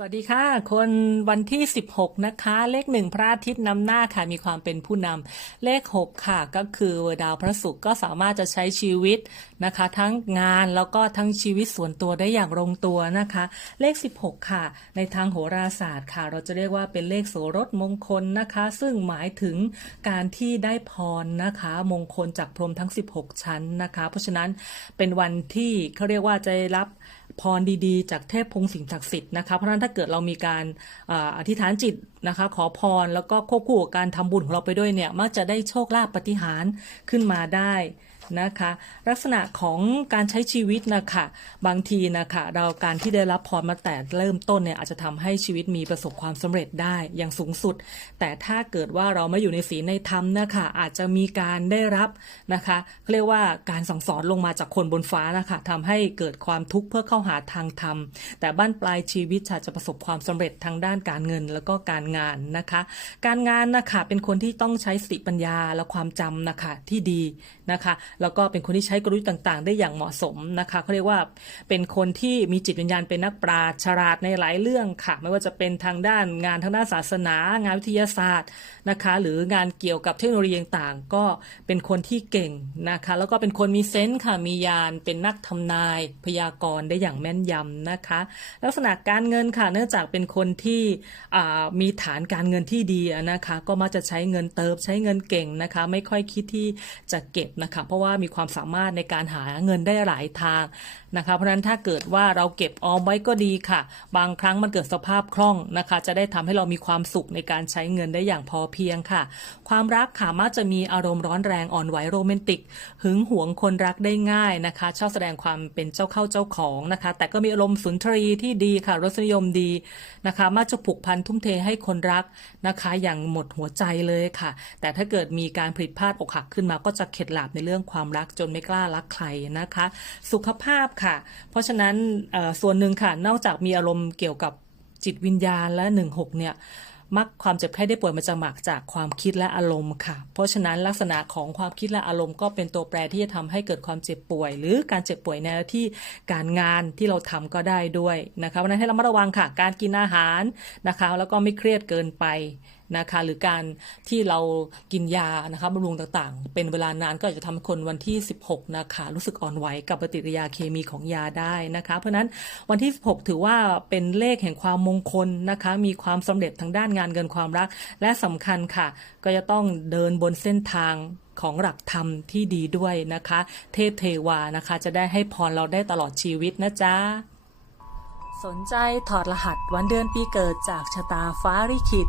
สวัสดีค่ะ คนวันที่ 16 นะคะ เลขหนึ่งพระอาทิตย์นำหน้าค่ะ มีความเป็นผู้นำเลข 6 ค่ะ ก็คือดาวพระศุกร์ก็สามารถจะใช้ชีวิตนะคะ ทั้งงานแล้วก็ทั้งชีวิตส่วนตัวได้อย่างลงตัวนะคะ เลข 16 ค่ะ ในทางโหราศาสตร์ค่ะ เราจะเรียกว่าเป็นเลขโสรสมงคลนะคะ ซึ่งหมายถึงการที่ได้พรนะคะ มงคลจากพรหมทั้ง 16 ชั้นนะคะ เพราะฉะนั้นเป็นวันที่เขาเรียกว่าจะรับ พรดีๆ จากเทพพงสิ่งศักดิ์สิทธิ์นะคะเพราะฉะนั้นถ้าเกิดเรามีการอธิษฐานจิตนะคะ ขอพรแล้วก็ควบคู่กับการทำบุญของเราไปด้วยเนี่ยมักจะได้โชคลาภปฏิหารขึ้นมาได้ นะคะลักษณะของการใช้ชีวิตนะคะบางทีนะคะเราการที่ได้รับพรมาแต่เริ่มต้นเนี่ยอาจจะทำให้ชีวิตมีประสบความสำเร็จได้อย่างสูงสุด แต่ถ้าเกิดว่าเราไม่อยู่ในศีลในธรรมนะคะอาจจะมีการได้รับนะคะเรียกว่าการสั่งสอนลงมาจากคนบนฟ้านะคะทำให้เกิดความทุกข์เพื่อเข้าหาทางธรรม แต่บ้านปลายชีวิตจะประสบความสำเร็จทางด้านการเงินแล้วก็การงานนะคะ การงานนะคะเป็นคนที่ต้องใช้สติปัญญาและความจำนะคะที่ดีนะคะแล้วก็เป็นคนที่ใช้กลยุทธ์ต่างๆ ได้อย่างเหมาะสมนะคะเขาเรียกว่าเป็นคนที่มีจิตวิญญาณเป็นนักปราชญ์าดในหลายเรื่องค่ะ ไม่ว่าจะเป็นทางด้านงานทางด้านศาสนา งานวิทยาศาสตร์นะคะ หรืองานเกี่ยวกับเทคโนโลยีต่างๆ ก็เป็นคนที่เก่งนะคะ แล้วก็เป็นคนมีเซนส์ค่ะมียานเป็นนักทำนายพยากรณ์ได้อย่างแม่นยำนะคะ ลักษณะการเงินค่ะ เนื่องจากเป็นคนที่มีฐานการเงินที่ดีนะคะ ก็มักจะใช้เงินเติบใช้เงินเก่งนะคะ ไม่ค่อยคิดที่จะเก็บนะคะ เพราะว่าามีความสามารถในการหาเงินได้หลายทางนะคะ เพราะฉะนั้นถ้าเกิดว่าเราเก็บออมไว้ก็ดีค่ะ บางครั้งมันเกิดสภาพคล่องนะคะ จะได้ทำให้เรามีความสุขในการใช้เงินได้อย่างพอเพียงค่ะ ความรักค่ะมักจะมีอารมณ์ร้อนแรงอ่อนไหวโรแมนติก หึงหวงคนรักได้ง่ายนะคะ ชอบแสดงความเป็นเจ้าเข้าเจ้าของนะคะ แต่ก็มีอารมณ์สุนทรีที่ดีค่ะ รสนิยมดีนะคะมักจะผูกพันทุ่มเทให้คนรักนะคะ อย่างหมดหัวใจเลยค่ะ แต่ถ้าเกิดมีการผิดพลาดอกหักขึ้นมาก็จะเข็ดหลาบในเรื่องความรักจนไม่กล้ารักใครนะคะ สุขภาพค่ะ เพราะฉะนั้นส่วนหนึ่งค่ะนอกจากมีอารมณ์เกี่ยวกับจิตวิญญาณและ 16 เนี่ยมักความเจ็บไข้ได้ป่วยมาจากหมากจากความคิดและอารมณ์ค่ะ เพราะฉะนั้นลักษณะของความคิดและอารมณ์ก็เป็นตัวแปรที่จะทำให้เกิดความเจ็บป่วย หรือการเจ็บป่วยในที่การงานที่เราทำก็ได้ด้วยนะคะเพราะฉะนั้นให้เรามาระวังค่ะ การกินอาหารนะคะ แล้วก็ไม่เครียดเกินไป นะคะหรือการที่เรากินยานะคะบำรุงต่างๆ เป็นเวลานานก็อาจจะทำให้คนวันที่ 16นะคะรู้สึกอ่อนไหวกับปฏิกิริยาเคมีของยาได้นะคะ เพราะนั้นวันที่ 16 ถือว่าเป็นเลขแห่งความมงคลนะคะมีความสำเร็จทางด้านงานเงินความรัก และสำคัญค่ะ ก็จะต้องเดินบนเส้นทางของหลักธรรมที่ดีด้วยนะคะ เทพเทวานะคะ จะได้ให้พรเราได้ตลอดชีวิตนะจ๊ะสนใจถอดรหัสวันเดือนปีเกิดจากชะตาฟ้าลิขิต